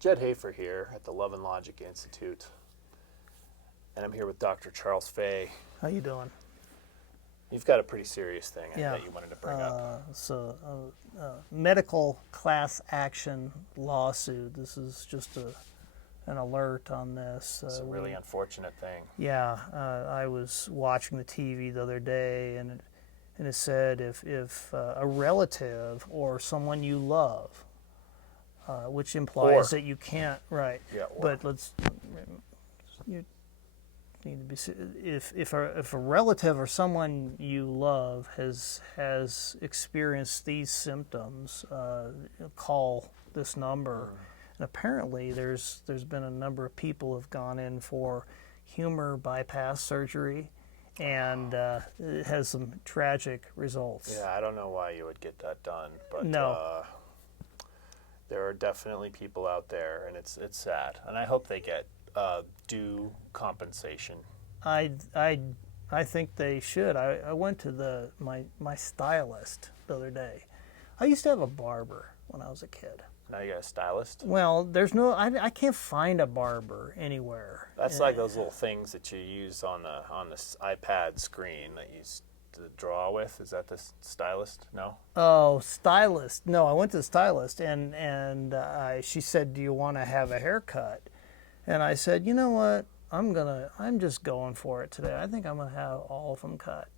Jedd Hafer here at the Love and Logic Institute, and I'm here with Dr. Charles Fay. How you doing? You've got a pretty serious thing Yeah. that you wanted to bring up. So, medical class action lawsuit. This is just an alert on this. It's a really unfortunate thing. Yeah, I was watching the TV the other day, and it said if a relative or someone you love, which implies that you can't, right? Yeah. But you need to be, if a relative or someone you love has experienced these symptoms, call this number. And apparently there's been a number of people who have gone in for humor bypass surgery, and it has some tragic results. Yeah, I don't know why you would get that done, but No. there are definitely people out there, and it's sad. And I hope they get due compensation. I think they should. I went to my stylist the other day. I used to have a barber when I was a kid. Now you got a stylist? Well, there's no. I can't find a barber anywhere. That's like those little things that you use on this iPad screen that you to draw with. Is that the stylist? No? Oh, stylist. No, I went to the stylist, and she said, "Do you want to have a haircut?" And I said, "You know what? I'm just going for it today. I think I'm gonna have all of them cut."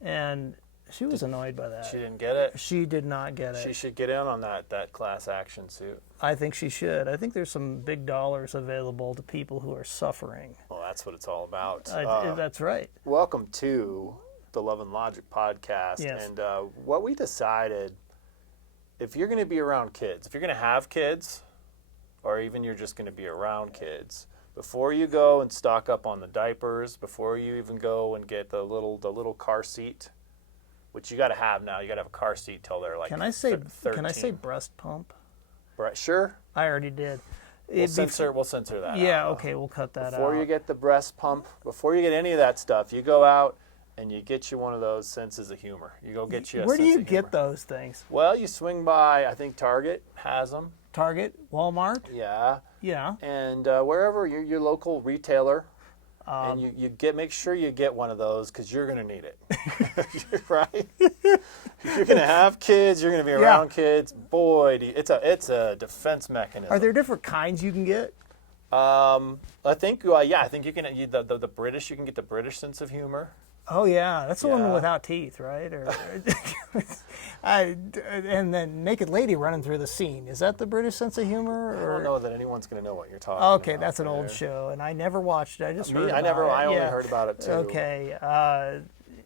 And she was annoyed by that. She didn't get it? She did not get it. She should get in on that class action suit. I think she should. I think there's some big dollars available to people who are suffering. Well, that's what it's all about. That's right. Welcome to the Love and Logic podcast. Yes. And what we decided, if you're going to be around kids, if you're going to have kids, or even you're just going to be around kids, before you go and stock up on the diapers, before you even go and get the little car seat, which you got to have now. You got to have a car seat till they're like 13. Can I say breast pump? Right, sure. I already did. We'll censor that Yeah, out. okay, we'll cut that out. Before you get the breast pump, before you get any of that stuff, you go out and you get you one of those senses of humor. You go get you a Where do sense you of get humor. those things? Well, you swing by, I think Target has them. Target? Walmart? Yeah. Yeah. And wherever your local retailer, and you make sure you get one of those because you're going to need it. Right? You're going to have kids. You're going to be around kids. Boy, it's a defense mechanism. Are there different kinds you can get? I think you can. The British, you can get the British sense of humor. Oh yeah, that's the one Yeah. without teeth, right? Or, and then naked lady running through the scene. Is that the British sense of humor? I Or? don't know that anyone's going to know what you're talking about. Okay, that's an old show, and I never watched it. I just heard I about it. only Yeah. heard about it too. Okay.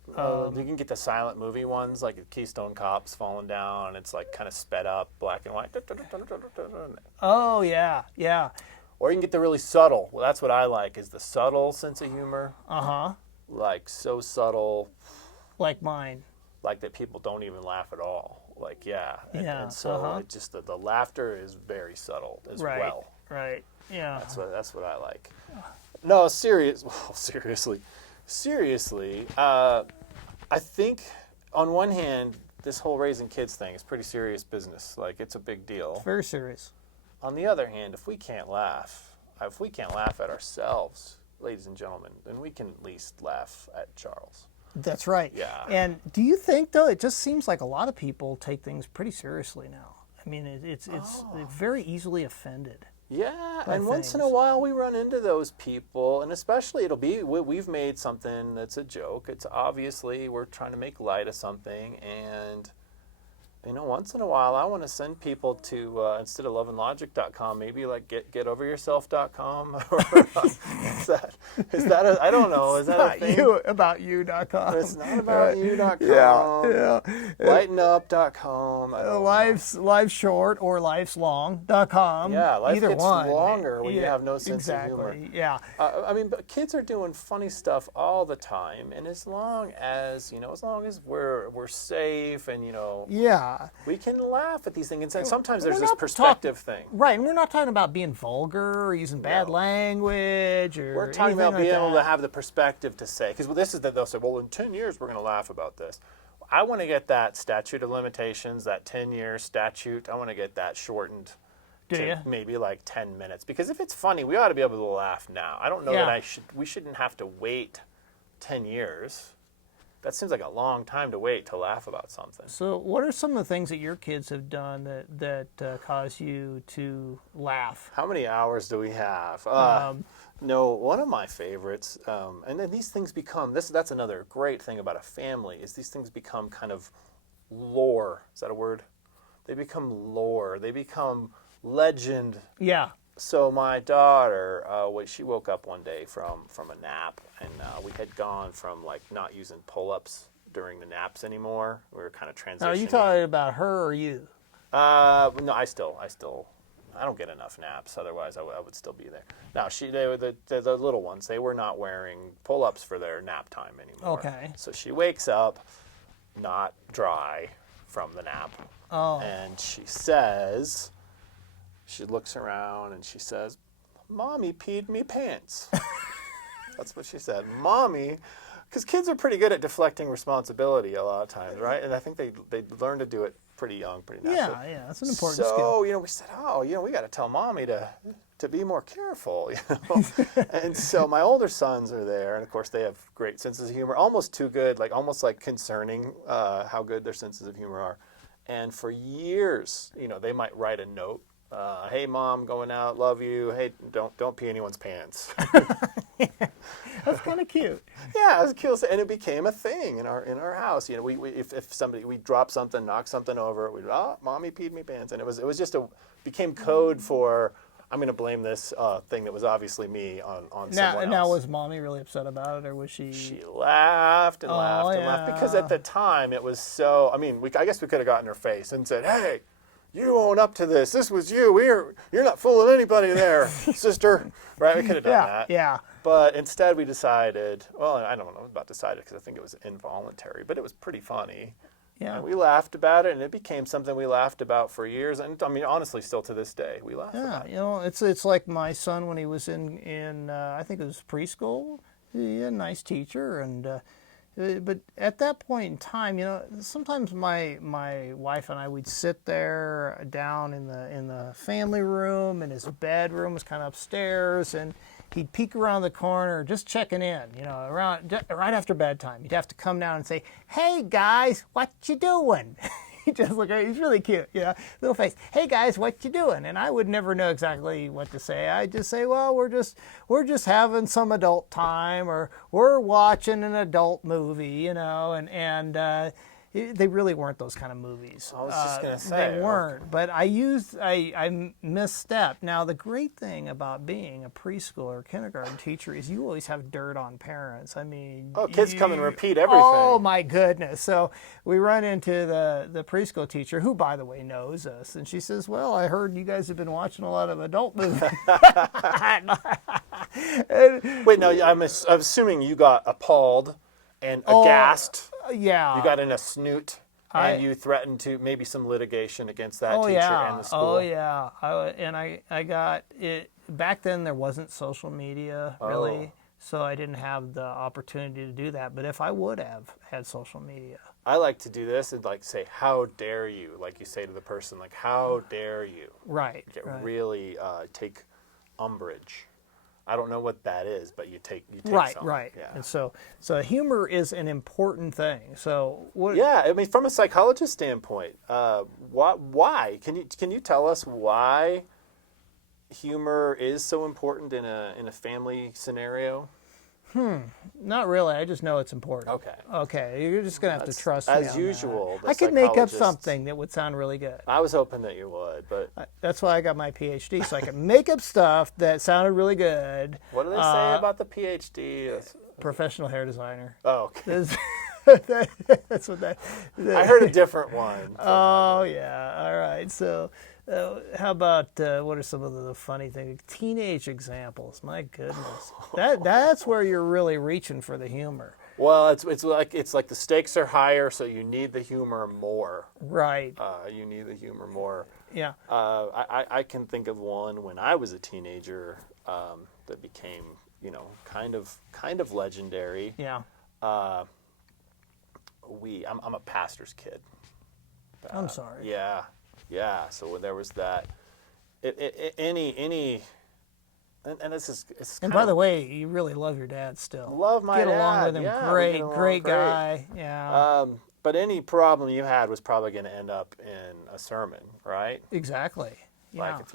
You can get the silent movie ones, like Keystone Cops falling down, and it's like kind of sped up, black and white. Oh yeah, yeah. Or you can get the really subtle. Well, that's what I like, is the subtle sense of humor. Uh-huh. Like so subtle, Like mine. like that people don't even laugh at all. Like Yeah, And so it just the laughter is very subtle as Right. well. Right. Yeah. That's what I like. No, seriously. I think on one hand, this whole raising kids thing is pretty serious business. Like, it's a big deal. Very serious. On the other hand, if we can't laugh at ourselves, ladies and gentlemen, then we can at least laugh at Charles. That's right. Yeah. And do you think, though, it just seems like a lot of people take things pretty seriously now. I mean, they're very easily offended. Yeah, by and once in a things. while we run into those people, and especially we've made something that's a joke. It's obviously we're trying to make light of something, and once in a while I want to send people to instead of loveandlogic.com, maybe like getoveryourself.com. Is that I don't know. Is that a thing? Aboutyou.com. It's not aboutyou.com. Yeah. Lightenup.com. I don't know. Life's short or life'slong.com. Yeah, life either gets one. longer when you have no sense of humor. Exactly. Yeah. But kids are doing funny stuff all the time, and as long as we're safe, and Yeah. we can laugh at these things. And sometimes there's We're this not perspective thing. Right, and we're not talking about being vulgar or using bad language or We're talking anything about being like able to that. have the perspective to say, because they'll say, well, in 10 years we're going to laugh about this. I want to get that statute of limitations, that 10-year statute. I want to get that shortened. Do ya? maybe like 10 minutes. Because if it's funny, we ought to be able to laugh now. I don't know Yeah. that we shouldn't have to wait 10 years. That seems like a long time to wait to laugh about something. So, what are some of the things that your kids have done that cause you to laugh? How many hours do we have? No, one of my favorites, and then these things become, that's another great thing about a family, is these things become kind of lore. Is that a word? They become lore. They become legend. Yeah. So my daughter, she woke up one day from a nap, and we had gone from like not using pull-ups during the naps anymore. We were kind of transitioning. Now, are you talking about her or you? No, I don't get enough naps. Otherwise, I would still be there. Now, they were the little ones. They were not wearing pull-ups for their nap time anymore. Okay. So she wakes up, not dry from the nap, Oh. and she looks around and she says, "Mommy peed me pants." That's what she said. Mommy, because kids are pretty good at deflecting responsibility a lot of times, right? And I think they learn to do it pretty young, pretty naturally. Yeah, that's an important so, skill. we said, we got to tell Mommy to be more careful, And so my older sons are there, and of course they have great senses of humor, almost too good, almost concerning how good their senses of humor are. And for years, they might write a note. Hey Mom, going out, love you. Hey, don't pee anyone's pants. That's kind of cute. Yeah, it was cute, and it became a thing in our house. If we drop something, knock something over, we'd Mommy peed me pants, and it was just became code for. I'm going to blame this thing that was obviously me on someone else. Now, was Mommy really upset about it, or was she? She laughed and laughed and laughed because at the time it was so. I mean, I guess we could have gotten her face and said, "Hey, you own up to this. This was you. You're not fooling anybody there, sister." Right? We could have done that. Yeah. But instead we decided, well, I don't know about decided because I think it was involuntary, but it was pretty funny. Yeah. And we laughed about it, and it became something we laughed about for years. And I mean, honestly, still to this day, we laugh about it. It's like my son when he was in I think it was preschool. He had a nice teacher, and but at that point in time, sometimes my wife and I would sit there down in the family room, and his bedroom was kind of upstairs, and he'd peek around the corner, just checking in, around right after bedtime. He'd have to come down and say, "Hey guys, what you doing?" He just look at, he's really cute, little face. "Hey guys, what you doing?" And I would never know exactly what to say. I'd just say, "Well, we're just having some adult time, or we're watching an adult movie, and they really weren't those kind of movies. I was just going to say. They weren't, but I misstepped. Now, the great thing about being a preschool or kindergarten teacher is you always have dirt on parents. I mean... kids come and repeat everything. Oh, my goodness. So we run into the preschool teacher, who, by the way, knows us, and she says, "Well, I heard you guys have been watching a lot of adult movies." Wait, no, I'm assuming you got appalled and aghast. Yeah. You got in a snoot, and you threatened to maybe some litigation against that teacher and the school. Oh, yeah. I got it. Back then, there wasn't social media, really, so I didn't have the opportunity to do that. But if I would have had social media. I like to do this and say, "How dare you?" Like you say to the person, "How dare you?" Right. Really take umbrage. I don't know what that is, but you take right, some. Right. Yeah. And so humor is an important thing. So what? Yeah, I mean, from a psychologist standpoint, why? Can you tell us why humor is so important in a family scenario? Not really. I just know it's important. Okay. You're just gonna have to trust me. As usual. I could make up something that would sound really good. I was hoping that you would, but that's why I got my PhD, so I could make up stuff that sounded really good. What do they say about the PhD? Professional hair designer. Oh, okay. That's what that. I heard a different one. Oh yeah. All right. So. How about what are some of the funny things? Teenage examples. My goodness, that's where you're really reaching for the humor. Well, it's like the stakes are higher, so you need the humor more. Right. You need the humor more. Yeah. I can think of one when I was a teenager that became kind of legendary. Yeah. I'm a pastor's kid. I'm sorry. Yeah. So when there was that, any and this is it's And kind by of the way, you really love your dad still. love my Get dad. along with him. Yeah, we Great, get along great great. guy. Yeah. But any problem you had was probably going to end up in a sermon, right? Exactly. Yeah. Like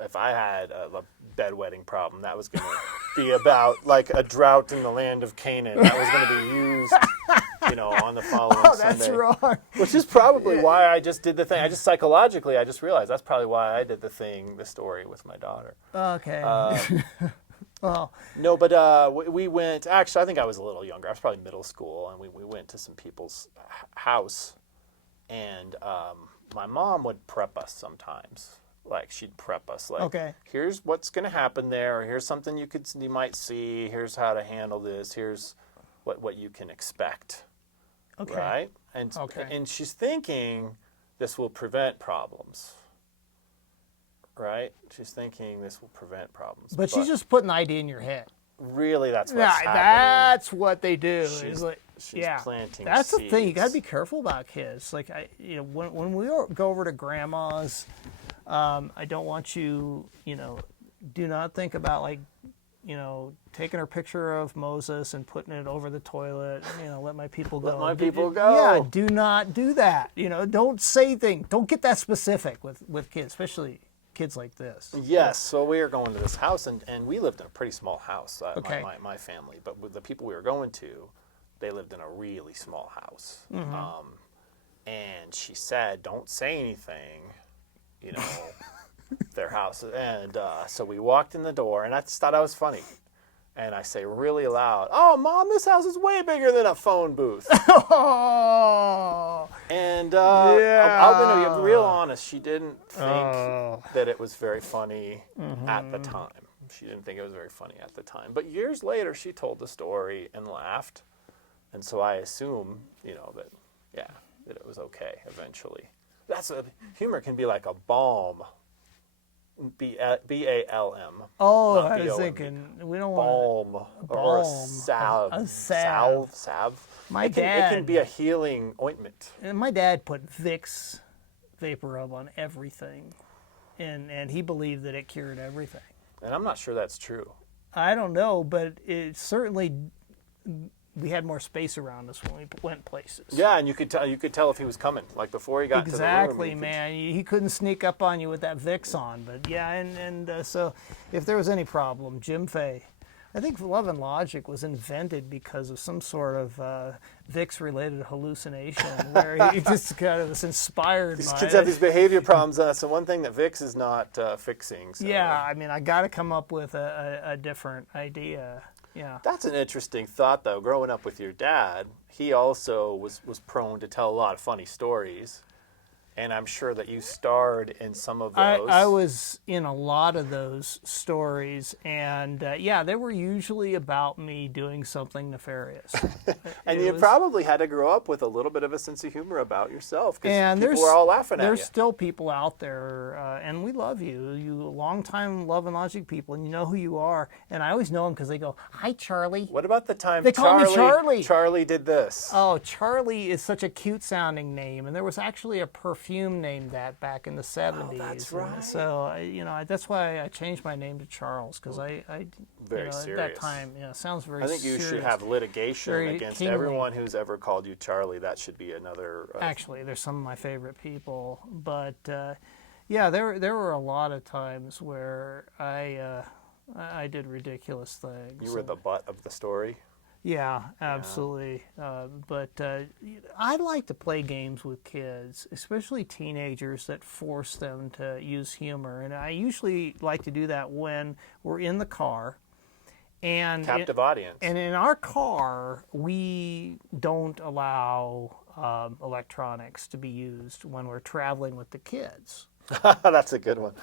if I had a bedwetting problem, that was going to be about like a drought in the land of Canaan. That was going to be used, on the following Oh, Sunday. that's wrong. Which is probably why I just did the thing. I just psychologically, I just realized that's probably why I did the story with my daughter. Okay. Well, No, but we went, actually, I think I was a little younger. I was probably middle school, and we went to some people's house, and my mom would prep us sometimes. Like, she'd prep us, like, okay. here's what's going to happen there, or here's something you might see, here's how to handle this, here's what you can expect. Okay. Right? Okay. And she's thinking this will prevent problems. Right? She's thinking this will prevent problems. But she's just putting the idea in your head. Really, that's what's Yeah, happening. that's what they do. She's, Like, she's planting that's seeds. the thing. You got to be careful about kids. Like when we go over to grandma's, I don't want you, do not think about like, taking her picture of Moses and putting it over the toilet. Let my people go. Let my people go. Yeah, do not do that. Don't say things. Don't get that specific with kids, especially kids like this. Yes, so we were going to this house, and we lived in a pretty small house, Okay. my family. But with the people we were going to, they lived in a really small house. Mm-hmm. And she said, don't say anything, their house. And so we walked in the door, and I just thought I was funny. And I say really loud, "Oh, Mom, this house is way bigger than a phone booth." Oh. And Yeah. I'm going to be real honest. She didn't think Oh. that it was very funny at the time. She didn't think it was very funny at the time. But years later, she told the story and laughed. And so I assume, that it was okay eventually. Humor can be like a balm. B-A-L-M. Oh, Not I was B-O-M-E. thinking we don't want Balm. Or a balm. salve. A salve. Salve. My It dad. can be a healing ointment. And my dad put Vicks vapor rub on everything, and he believed that it cured everything. And I'm not sure that's true. I don't know, but it certainly we had more space around us when we went places. Yeah, and you could tell if he was coming. Like before he got to the room. Exactly, man. He couldn't sneak up on you with that Vicks on. But yeah, and so if there was any problem, Jim Fay, I think Love and Logic was invented because of some sort of Vicks-related hallucination where he just kind of was inspired These by kids it. have these behavior problems. That's the one thing that Vicks is not fixing. So. Yeah, I mean, I got to come up with a different idea. Yeah. That's an interesting thought, though. Growing up with your dad, he also was prone to tell a lot of funny stories. And I'm sure that you starred in some of those. I was in a lot of those stories, and they were usually about me doing something nefarious. And you probably had to grow up with a little bit of a sense of humor about yourself, because And people were all laughing at you. There's still people out there, and we love you. You longtime Love and Logic people, and you know who you are. And I always know them because they go, "Hi, Charlie." What about the time They call me Charlie. Charlie did this? Oh, Charlie is such a cute sounding name, and there was actually a perfume named that back in the 70s. Oh, that's And right. so that's why I changed my name to Charles, because I Very at that serious. time, sounds very I think you serious. should have litigation Very against kingly. everyone who's ever called you Charlie. That should be another. Actually, they're some of my favorite people, but there were a lot of times where I did ridiculous things. You were the butt of the story. Yeah, absolutely. But I like to play games with kids, especially teenagers, that force them to use humor. And I usually like to do that when we're in the car. And Captive audience. And in our car, we don't allow electronics to be used when we're traveling with the kids. That's a good one.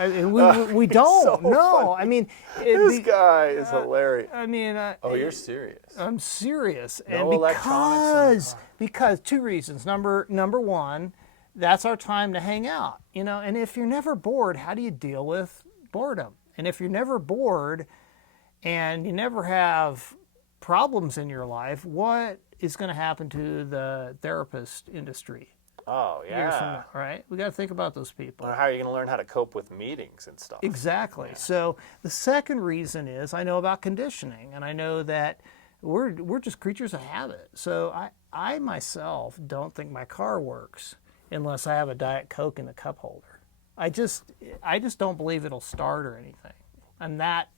We don't. so no, funny. I mean, This guy is hilarious. I mean, Oh, you're serious. I'm serious, No and electronics because two reasons. Number one, that's our time to hang out, And if you're never bored, how do you deal with boredom? And if you're never bored, and you never have problems in your life, what is going to happen to the therapist industry? Oh, years from yeah. now, right? We got to think about those people. Or how are you going to learn how to cope with meetings and stuff? Exactly. So the second reason is I know about conditioning, and I know that we're just creatures of habit. So I myself don't think my car works unless I have a Diet Coke in the cup holder. I just don't believe it'll start or anything. I'm that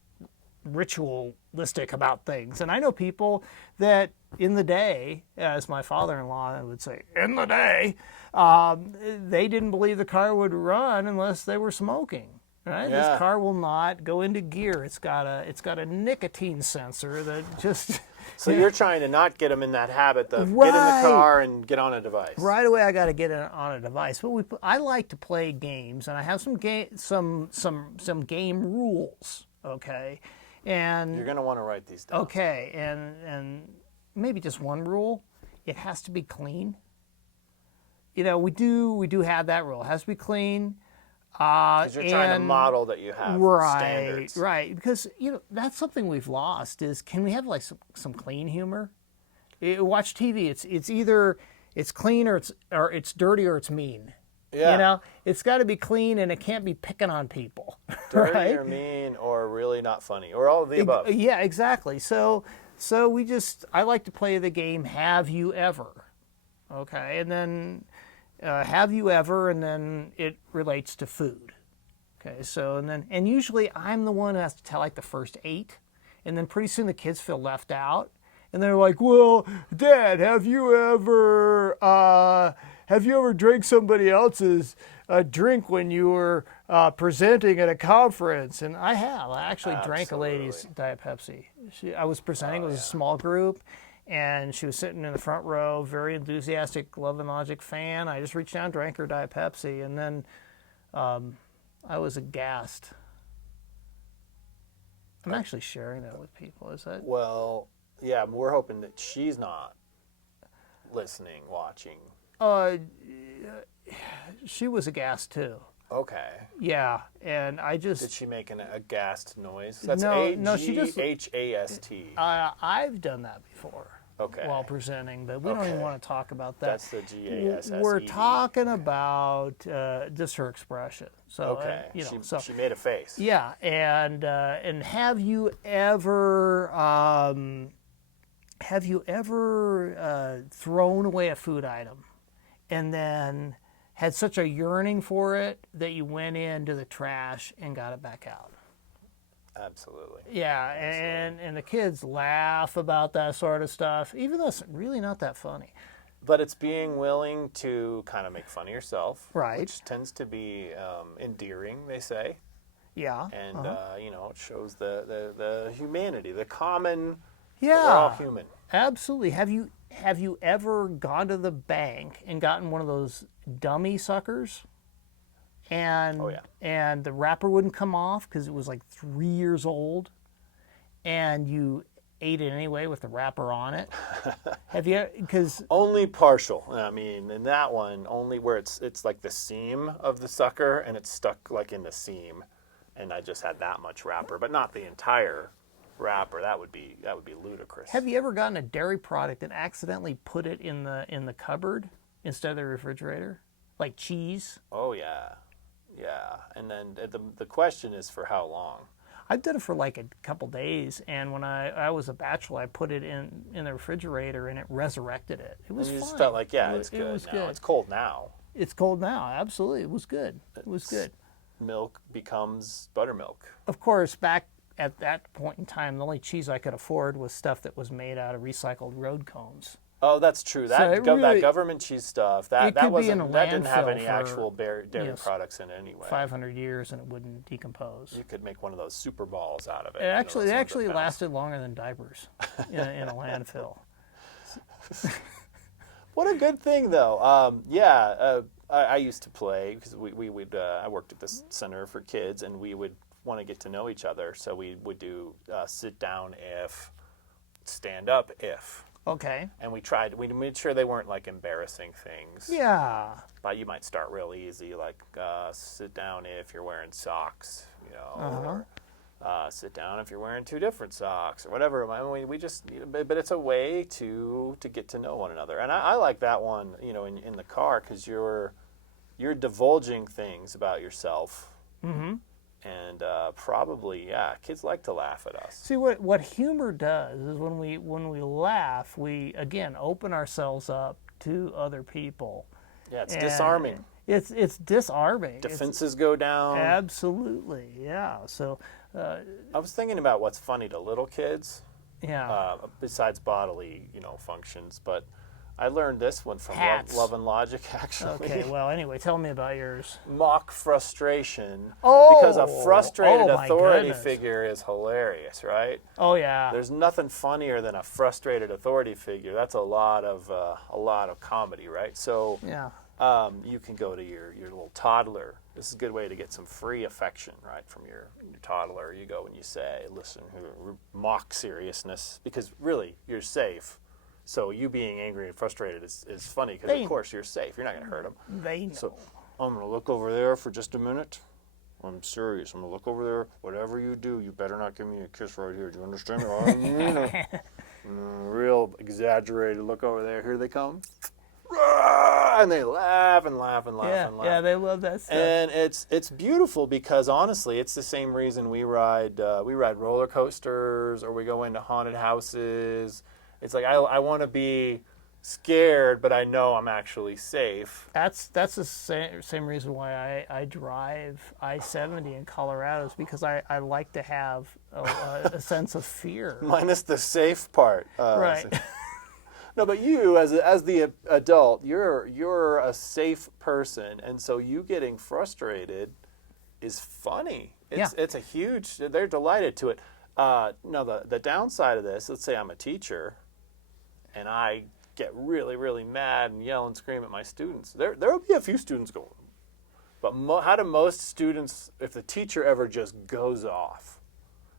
ritualistic about things. And I know people that in the day, as my father-in-law would say, in the day, they didn't believe the car would run unless they were smoking. Right? Yeah. This car will not go into gear. It's got a nicotine sensor that just. So you're trying to not get them in that habit of get in Right. the car and get on a device. Right away, I got to get it on a device. But I like to play games, and I have some game rules. Okay, and You're going to want to write these down. okay, and maybe just one rule: it has to be clean. You know, we do have that rule. It has to be clean. Because you're trying to model that you have standards. Right. Because that's something we've lost. Is can we have like some clean humor? Watch TV. It's either it's clean or it's dirty or it's mean. Yeah. You know, it's got to be clean and it can't be picking on people. Dirty right? or mean or really not funny or all of the above. Yeah, exactly. So I like to play the game Have You Ever? Okay, and then have you ever, and then it relates to food. Okay, so and usually I'm the one who has to tell like the first 8, and then pretty soon the kids feel left out, and they're like, "Well, Dad, have you ever drank somebody else's drink when you were presenting at a conference?" And I have. I actually drank a lady's Diet Pepsi. I was presenting. It was a small group. And she was sitting in the front row, very enthusiastic Love and Logic fan. I just reached down, drank her Diet Pepsi, and then I was aghast. I'm actually sharing that with people. Is that? Well, yeah, we're hoping that she's not listening, watching. She was aghast too. Okay. Yeah, and I just. Did she make a gassed noise? That's No, she just. H-A-S-T. I've done that before. Okay. While presenting, but we don't even want to talk about that. That's the G-A-S-S-E-D. We're talking about just her expression. So, Okay. She made a face. Yeah, and have you ever thrown away a food item, and then had such a yearning for it that you went into the trash and got it back out? Absolutely. Yeah, and the kids laugh about that sort of stuff, even though it's really not that funny. But it's being willing to kind of make fun of yourself, Right. which tends to be endearing, they say. Yeah. And it shows the humanity, the common. Yeah. We're all human. Absolutely. Have you ever gone to the bank and gotten one of those dummy suckers? And Oh, yeah. and the wrapper wouldn't come off because it was like 3 years old, and you ate it anyway with the wrapper on it. Have you? Because Only partial. I mean, in that one, only where it's like the seam of the sucker and it's stuck like in the seam, and I just had that much wrapper, but not the entire wrapper. That would be ludicrous. have you ever gotten a dairy product and accidentally put it in the cupboard instead of the refrigerator, like cheese? Oh yeah, yeah. And then the question is for how long? I've done it for like a couple days, and when I was a bachelor, I put it in the refrigerator, and it resurrected it. It was And you fine. just felt like, yeah, it's It good was now. good. It's cold now. It's cold now. Absolutely, it was good. It was good. Milk becomes buttermilk. Of course, back at that point in time, the only cheese I could afford was stuff that was made out of recycled road cones. Oh, that's true. So That it really- that government cheese stuff It could be in a that didn't have landfill any for, actual dairy yes, products in it anyway. 500 years and it wouldn't decompose. You could make one of those super balls out of it. It actually, those it ones actually that bounce. lasted longer than diapers in a landfill. What a good thing, though. I used to play because we would. I worked at this center for kids, and we would want to get to know each other. So we would do sit down if, stand up if, Okay. and we made sure they weren't like embarrassing things. Yeah. But you might start real easy, like sit down if you're wearing socks, or sit down if you're wearing two different socks or whatever. I mean, we just, but it's a way to get to know one another. And I like that one, in the car, because you're divulging things about yourself. Mm-hmm. And probably, kids like to laugh at us. See, what humor does is when we laugh, we again open ourselves up to other people. Yeah, it's disarming. It's disarming. Defenses go down. Absolutely, yeah. So I was thinking about what's funny to little kids. Yeah. Besides bodily, functions, but I learned this one from Love and Logic, actually. Okay, well, anyway, tell me about yours. Mock frustration. Oh! Because a frustrated my authority goodness. figure is hilarious, right? Oh, yeah. There's nothing funnier than a frustrated authority figure. That's a lot of comedy, right? So Yeah. you can go to your little toddler. This is a good way to get some free affection, right, from your toddler. You go and you say, listen, mock seriousness, because really, you're safe. So you being angry and frustrated is funny, because of course you're safe. You're not going to hurt them. They know. So I'm going to look over there for just a minute. I'm serious. I'm going to look over there. Whatever you do, you better not give me a kiss right here. Do you understand me? I mean it. Real exaggerated look over there. Here they come. And they laugh and laugh and laugh and laugh. Yeah, they love that stuff. And it's beautiful, because honestly, it's the same reason we ride roller coasters, or we go into haunted houses. It's like I want to be scared, but I know I'm actually safe. That's the same reason why I drive I-70 in Colorado, is because I like to have a sense of fear. Minus the safe part. Right. No, but you as the adult, you're a safe person, and so you getting frustrated is funny. It's a huge. They're delighted to it. No, the downside of this. Let's say I'm a teacher, and I get really, really mad and yell and scream at my students. There'll be a few students going, but how do most students, if the teacher ever just goes off,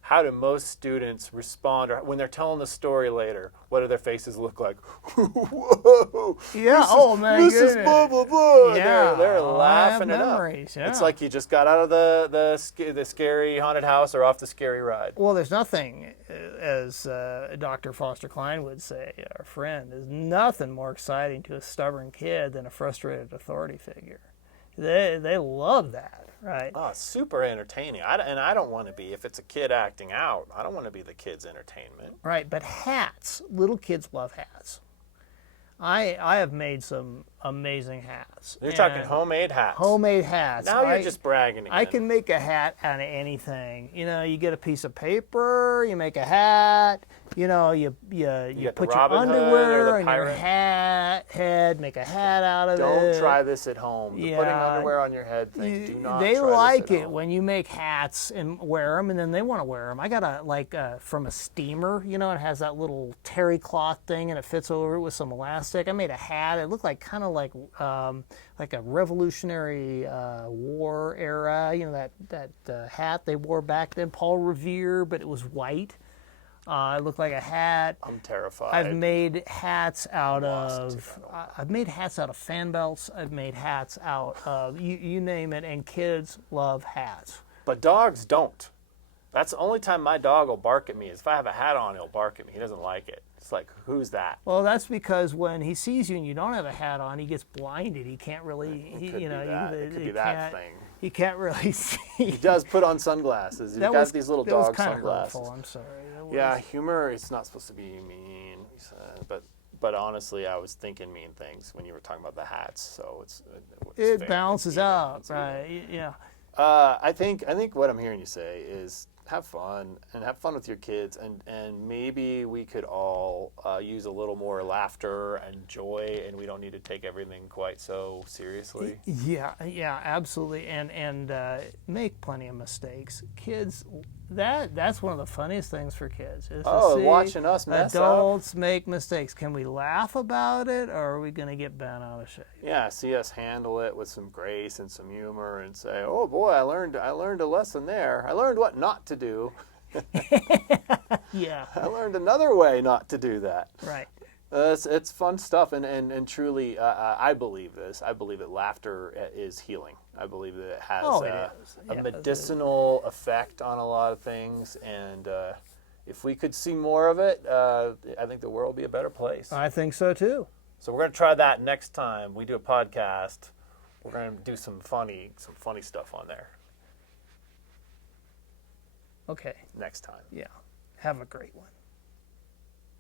how do most students respond, or when they're telling the story later, what do their faces look like? Whoa! Yeah. My Mrs. goodness. Blah blah blah. Yeah. They're laughing it up. Yeah. It's like you just got out of the scary haunted house or off the scary ride. Well, there's nothing, as Dr. Foster Cline would say, our friend, there's nothing more exciting to a stubborn kid than a frustrated authority figure. They love that, right? Oh, it's super entertaining. I don't want to be, if it's a kid acting out, I don't want to be the kid's entertainment. Right, but hats, little kids love hats. I have made some amazing hats. You're talking homemade hats. Homemade hats. Now you're just bragging again. I can make a hat out of anything. You get a piece of paper, you make a hat. You put your underwear on your head, make a hat out of it. Don't try this at home. The putting underwear on your head thing. Do not They try like this at it home. when you make hats and wear them, and then they want to wear them. I got from a steamer. It has that little terry cloth thing, and it fits over it with some elastic. I made a hat. It looked like kind of like a Revolutionary War era. That hat they wore back then, Paul Revere, but it was white. It looked like a hat. I'm terrified. I've made hats out of fan belts. I've made hats out of you name it, and kids love hats. But dogs don't. That's the only time my dog will bark at me is if I have a hat on, he'll bark at me. He doesn't like it. It's like, who's that? Well, that's because when he sees you and you don't have a hat on, he gets blinded. He can't really, It could be that thing. He can't really see. He does put on sunglasses. He's got these little dog sunglasses. Hurtful, I'm sorry. Yeah, humor is not supposed to be mean. But honestly, I was thinking mean things when you were talking about the hats. So it balances out, right? Yeah. I think what I'm hearing you say is have fun with your kids, and maybe we could all use a little more laughter and joy, and we don't need to take everything quite so seriously. Yeah, absolutely, and make plenty of mistakes. Kids, that's one of the funniest things for kids is to see watching us mess adults up. make mistakes. Can we laugh about it, or are we going to get bent out of shape? Yeah, see us handle it with some grace and some humor, and say, "Oh boy, I learned a lesson there. I learned what not to do." Yeah, I learned another way not to do that. Right. It's fun stuff, and truly, I believe this. I believe that laughter is healing. I believe that it has it is. a Yeah, medicinal effect on a lot of things, and if we could see more of it, I think the world would be a better place. I think so too. So we're going to try that next time we do a podcast. We're going to do some funny stuff on there Okay. next time. Yeah. Have a great one.